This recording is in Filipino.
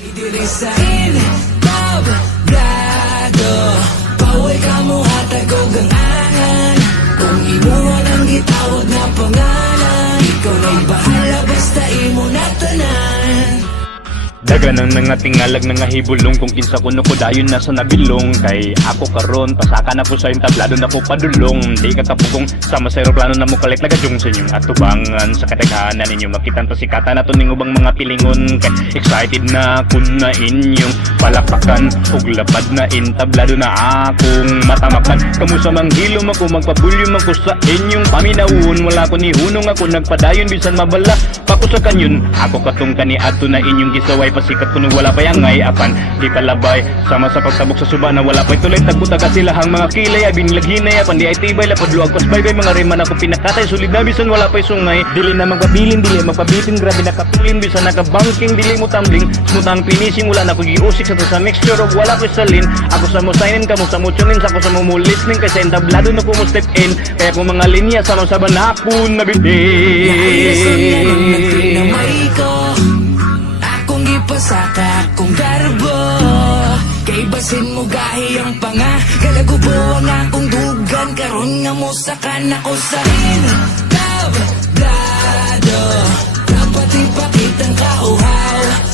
Diri sa entablado, bawal ka mo hatag o ganangan. Kung imuha ng gitawag na pangalan, ikaw na'y bahala basta imo na tanan. Daganang nga tingalag nga hibulong kung kinsa kuno ko dayon na sa nabilong. Kay ako karon pasaka na po sa entablado na po padulong. Di ka kapugong sama sa aeroplano na mo kalit nagadyong sa inyong atubangan. Sa kadaghanan ninyo makitan pa sikata na to ning ubang mga pilingon. Kay excited na kun na inyong palakpakan ug lapad na entablado na akong matamakan. Kamu sa manghilom ako magpabulyom ako sa inyong paminawon. Wala ko ni hunong ako nagpadayon bisan mabala pa ko sa kanyon. Ako katong kani ato na inyong gisaway pasikat kuno wala pa yangay apan di kalabay sama sa pagtabok sa suba na wala pa'y tuloy tagbuta ka silahang mga kilay ay binilaghinay apan di ay tibay lapad luag pas baybay mga riman ako pinakatay sulid na bisan wala pa'y sungay dili na magpabilin dili magpabitin grabe nakatulin bisan nakabangking dili mo tumbling smutang finishing wala na ko giusik sa mixture of wala ko salin ako sa mo signin kamo sa mo tunin ako sa mo listening kay sa entablado na ko mo step in kaya kung mga linya sama sa banakon na bitin pasaka kung garbo kay basin mo gahi ang panga galagubo ang akong dugan karon nga mo sakan ako sa entablado dapat ipakitang kauhaw